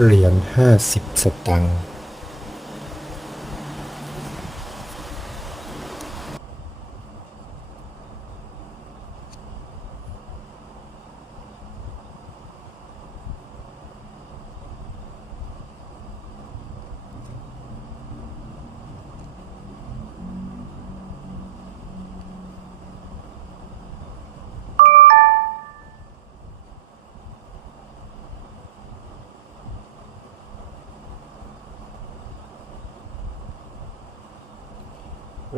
เหรียญห้าสิบสตางค์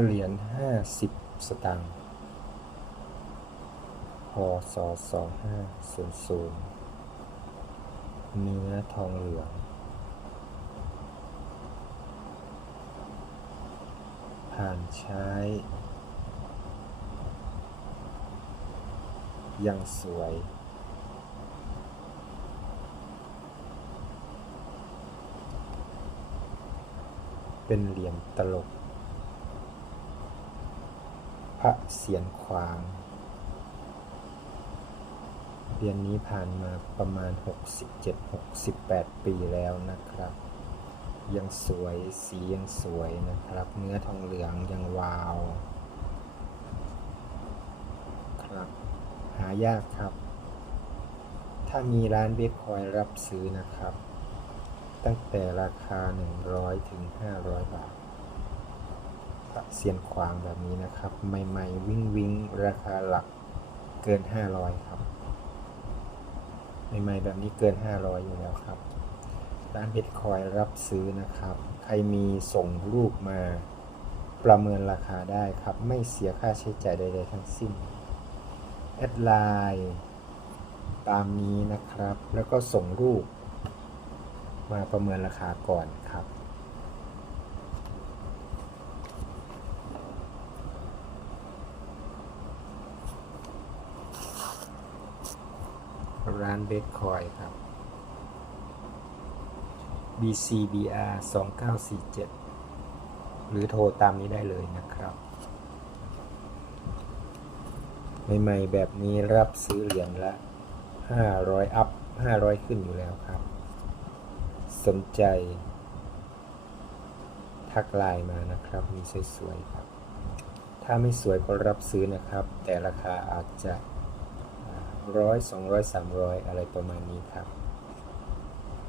เหรียญห้าสิบสตางค์พศสองห้าศูนย์ศูนย์เนื้อทองเหลือง ผ่านใช้ ยังสวย เป็นเหรียญตลก ระเสียรขวาง เรียนนี้ผ่านมาประมาณ 67-68 ปีแล้วนะครับ ยังสวยสียังสวยนะครับ เนื้อทองเหลืองยังวาว ครับ หายากครับ ถ้ามีร้านเบคคอยรับซื้อนะครับ ตั้งแต่ราคา 100 ถึง 500 บาท เซียนขวางแบบนี้นะครับ ใหม่ๆ วิ่งวิ่งๆราคาหลักเกิน 500 ครับ ใหม่ๆ แบบนี้เกิน 500 อยู่แล้วครับ ร้านเพชรคอยรับซื้อนะครับ ใครมีส่งรูปมาประเมินราคาได้ครับ ไม่เสียค่าใช้จ่ายใด ๆ ทั้งสิ้น แอดไลน์ตามนี้นะครับ แล้วก็ส่งรูปมาประเมินราคาก่อนครับ ร้านเบคคอยครับ BCBR 2947 หรือโทรตามนี้ได้เลยนะครับใหม่ๆแบบนี้รับซื้อเหรียญละ 500 อัพ 500 ขึ้นอยู่แล้วครับ สนใจ ทักไลน์มานะครับ มีสวยๆครับ ถ้าไม่สวยก็รับซื้อนะครับ แต่ราคาอาจจะ ร้อยสองร้อยสามร้อยอะไรประมาณนี้ครับ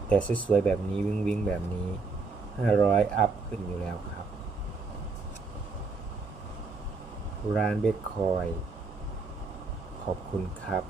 แต่สวยๆแบบนี้วิ่งวิ่งๆแบบนี้ห้าร้อยอัพขึ้นอยู่แล้วครับ ร้านเบคคอย ขอบคุณครับ